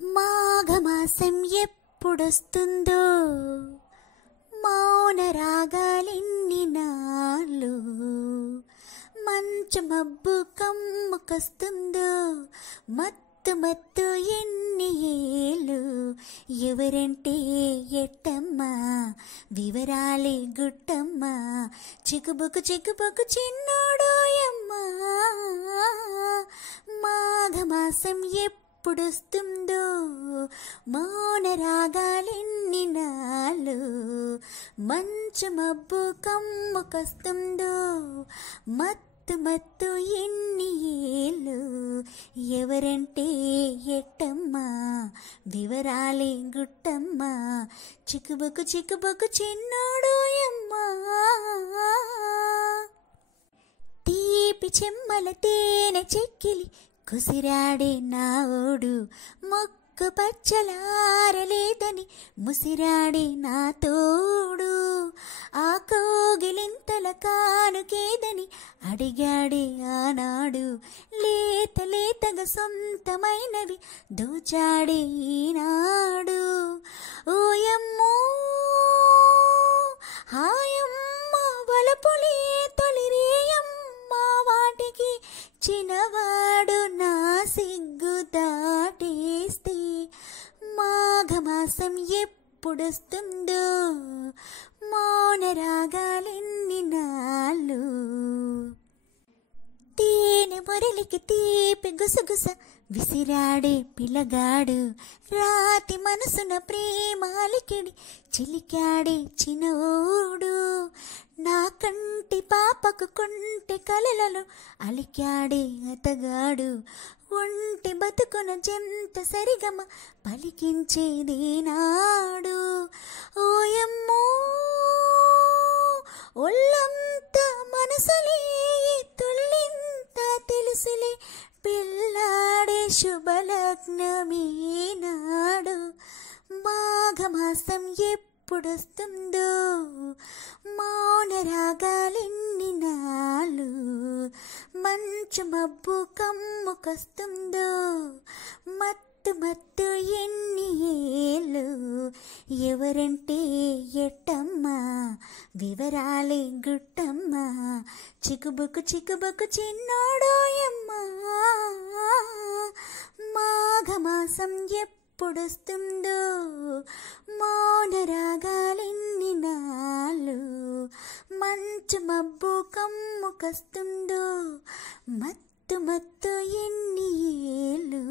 మాఘమాసం ఎప్పుడొస్తుందో మౌన రాగాలెన్ని నాళ్ళు, మంచు మబ్బు కమ్ముకొస్తుందో మత్తు మత్తు ఎన్ని ఏళ్ళు. ఎవరంటే ఎట్టమ్మా వివరాలే గుట్టమ్మా, చిక్కుబుక్కు చిక్కుబుక్కు చిన్నోడోయమ్మా. మాఘమాసం ఎప్పుడొస్తుందో మౌన రాగాలెన్ని నాళ్ళు, మంచు మబ్బు కమ్ముకొస్తుందో మత్తు మత్తు ఎన్ని ఏళ్ళు. ఎవరంటే ఎట్టమ్మా వివరాలే గుట్టమ్మా, చిక్కుబుక్కు చిక్కుబుక్కు చిన్నోడోయమ్మా. తీపి చెమ్మల తేనె చెక్కిలి కుసిరాడే నావుడు, మొక్కు పచ్చలారలేదని ముసిరాడే నా తోడు. ఆ కోగిలింతల కానుకేదని అడిగాడే ఆనాడు, లేత లేతగా సొంతమైనవి దోచాడే ఈనాడు. ఓయమ్మో హాయమ్మ వలపులే తొలిరేయమ్మ, వాటికి చిన్నవాడు నా సిగ్గు దాటేస్తే. మాఘమాసం ఎప్పుడొస్తుందో మౌన రాగాలెన్ని నాళ్ళు, తేనె మురళికి తీపి గుసగుస విసిరాడే పిల్లగాడు. రాతి మనసున ప్రేమాలికిడి చిలికాడే చిన్నోడు, నా కంటి పాపకు కొంటె కలలలో అలికాడే అతగాడు. ఒంటి బతుకున జంత సరిగమ పలికించేదేనాడు. ఓయమ్మో ఒళ్ళంత మనసులే తుల్లింత తెలుసులే, పిల్లాడే శుభలగ్నమీనాడు. మాఘమాసం ఎప్పుడొస్తుందో మౌన రాగాలెన్ని నాళ్ళు, మంచు మబ్బు కమ్ముకొస్తుందో మత్తు మత్తు ఎన్ని ఏళ్ళు. ఎవరంటే ఎట్టమ్మా వివరాలే గుట్టమ్మా, చిక్కుబుక్కు చిక్కుబుక్కు చిన్నోడోయమ్మా. మాఘమాసం ఎప్పుడొస్తుందో మౌన రాగాలెన్ని నాళ్ళు, మంచు మబ్బు కమ్ముకొస్తుందో మత్తు మత్తు ఎన్ని ఏళ్ళు.